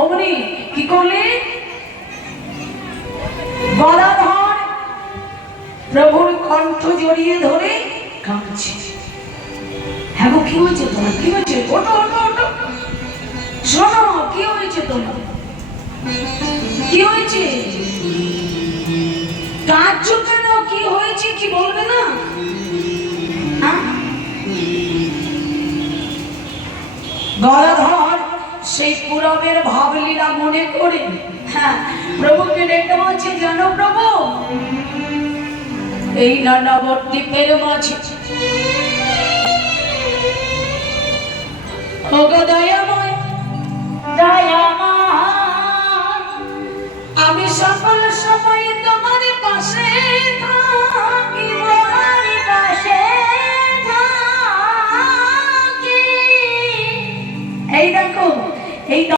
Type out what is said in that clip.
অমনি কি করলেন, গলাধর প্রভুর কণ্ঠ জড়িয়ে ধরে কাঁদছে। হ্যাঁ গো, কি হয়েছে তোমার? কি হয়েছে? ওঠো ওঠো ওঠো, শোনো, কি হয়েছে তোমার? কি হয়েছে? কাঁদছো কেন? কি হয়েছে কি বলবে না? গলাধর সেই পুরবের ভাবলীলা মনে করে হ্যাঁ প্রভুকে ডেকে বলছে, জানো প্রভু, এই নানাবদ্বীপের মাঝে দয়াময় দয়াময়, আমি সকল সময় তোমার পাশে থাকিব, পাশে থাকি। এই দেখো, এই